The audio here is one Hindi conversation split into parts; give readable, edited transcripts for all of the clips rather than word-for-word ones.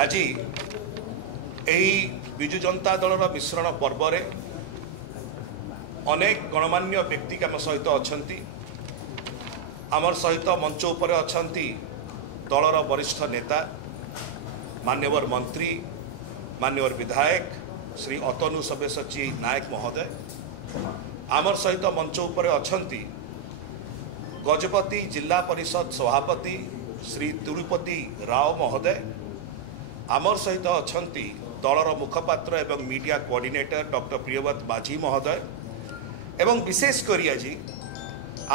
आज यही विजु जनता दलर मिश्रण पर्व रे अनेक गणमान्य व्यक्ति आम सहित अच्छा आमर सहित मंच उपर अच्छा दलर वरिष्ठ नेता मान्यवर मंत्री मान्यवर विधायक श्री अतनु सब्यसाची नायक महोदय आमर सहित मंच उपर अच्छा गजपति जिला परिषद सभापति श्री तिरुपति राव महोदय आमर सहित अच्छा दलर मुखपात्र एवं मीडिया कोऑर्डिनेटर डॉक्टर प्रियव्रत माझी महोदय एवं विशेषकर आज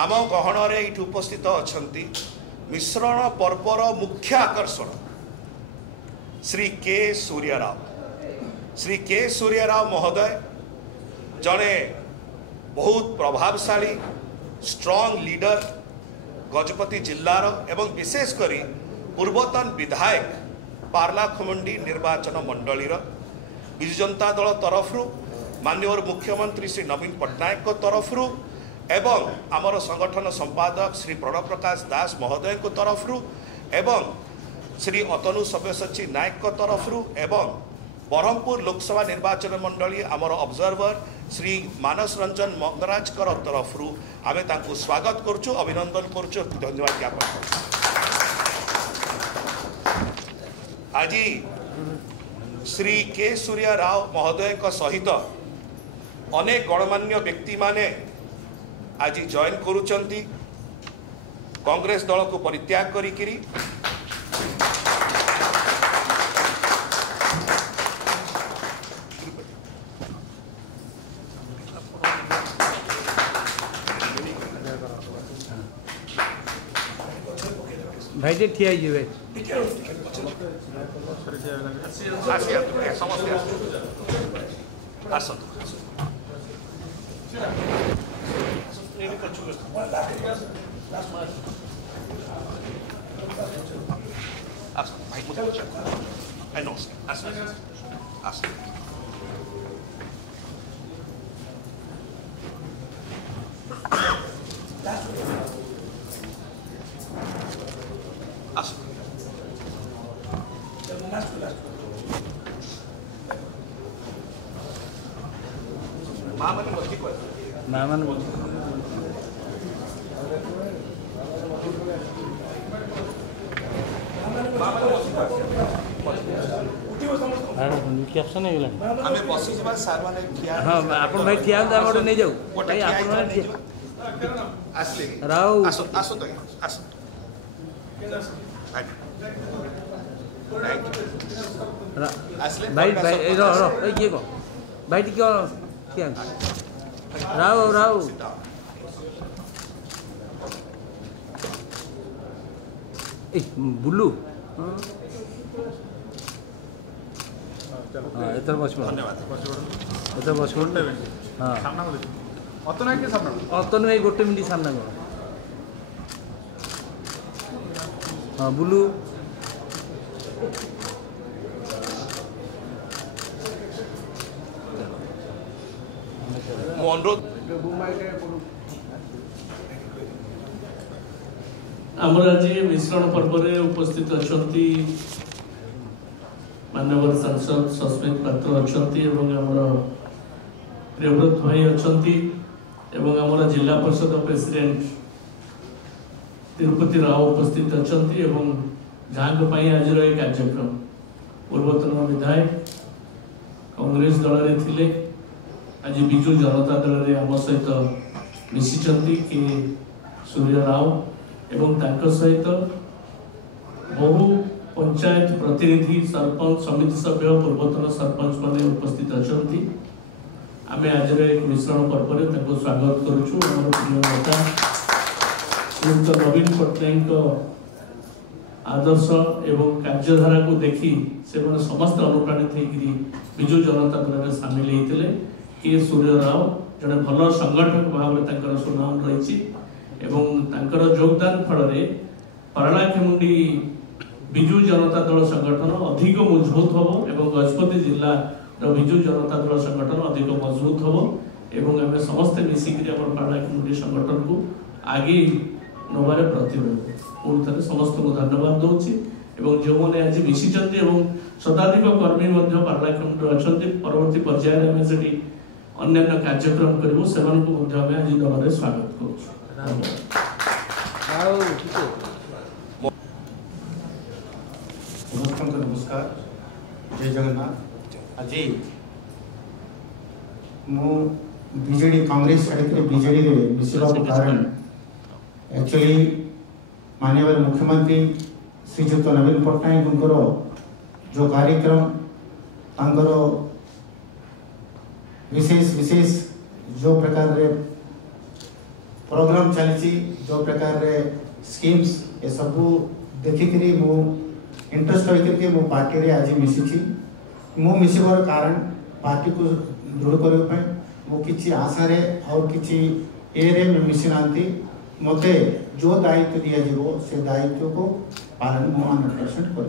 आम गहन ये उपस्थित अच्छा मिश्रण पर्वर मुख्य आकर्षण श्री के सूर्यराव महोदय जड़े बहुत प्रभावशाली स्ट्रॉन्ग लीडर गजपति जिलार एवं विशेषकर पूर्वतन विधायक पार्लाखमुंडी निर्वाचन मंडली विजु जनता दल तरफ माननीय मुख्यमंत्री श्री नवीन पट्टनायक तरफ एवं आमर संगठन संपादक श्री प्रणव प्रकाश दास महोदय तरफ एवं श्री अतनु सब्यसाची नायक तरफ एवं ब्रह्मपुर लोकसभा निर्वाचन मंडली आमर ऑब्जर्वर श्री मानस रंजन मंगराज तरफ आमे तांको स्वागत करचु अभिनंदन करचु धन्यवाद ज्ञापन करचु। आज श्री के सूर्यराव महोदय सहित अनेक गणमान्य व्यक्ति माने आज जॉइन करुचंती कांग्रेस दल को परित्याग करी भाई जे ठिया जी भाई कैप्शन है आमे बसी जबा सार माने ठिया हां आपण भाई ठिया हम नहीं जाऊ भाई आपण माने आसले राव आसो तो आसो आसले भाई भाई रो ए के को भाई क्यों क्या राव ए बुल्लू हाँ इधर धन्यवाद इधर बस हाँ अतनु भाई गोटे मिनट सामना करो हाँ बुलू अनुरोध आमर आज मिश्रण पर्व उपस्थित अच्छा माननीय सांसद सस्मित पात्र अच्छा प्रियव्रत भाई अच्छा आमर जिला परिषद प्रेसिडेंट तिरुपति राव उपस्थित अच्छा जहाँ आज कार्यक्रम पूर्वतन विधायक कांग्रेस दल में थिले आज विजु जनता दल में आम सहित मिशिचंती के सूर्यराव एवं तांको सहित बहु पंचायत प्रतिनिधि सरपंच समिति सभ्य पूर्वतन सरपंच माने उपस्थित अच्छा आमे आज एक मिश्रण पर्व में स्वागत करुचु प्रिय नेता श्रीयुक्त नवीन पट्टनायक आदर्श एवं कार्यधारा को देखी से समस्त अनुप्राणित होकर विजु जनता दल में सामिल होते के सूर्यराव जड़े भल संगठक भाव में सुनाम रही योगदान फल पारलाखेमुंडी विजु जनता दल संगठन अधिक मजबूत हम एवं गजपति जिला विजु जनता दल संगठन अधिक मजबूत हम एवं आम समस्ते मिसिक पारलाखेमुंडी संगठन को आगे नबार प्रतिरोध पुणी थे समस्त को धन्यवाद दूसरी एवं जो मैंने आज मिसी शताधिक कर्मी पार्लियामेंट अच्छा परवर्ती पर्यायर आम से अन्य कार्यक्रम करूँ से आज दल में स्वागत करूँ। नमस्कार, जय जगन्नाथ। आज मु बीजेडी कांग्रेस छाड़ी बीजेडी रे मिसवा कारण एक्चुअली माननीय मुख्यमंत्री श्रीजुक्त नवीन पट्टनायक जो कार्यक्रम तांकर विशेष विशेष जो प्रकार रे प्रोग्राम चली जो प्रकार रे स्कीम्स ये सब देखिकी मु इंटरेस्ट होकर मो पार्टी रे आज मिसी मु मिसबार कारण पार्टी को दृढ़ करने मो किसी आशा रे और किसी ए मिसी ना मते जो दायित्व दिया से दायित्व को पालन 100% कर।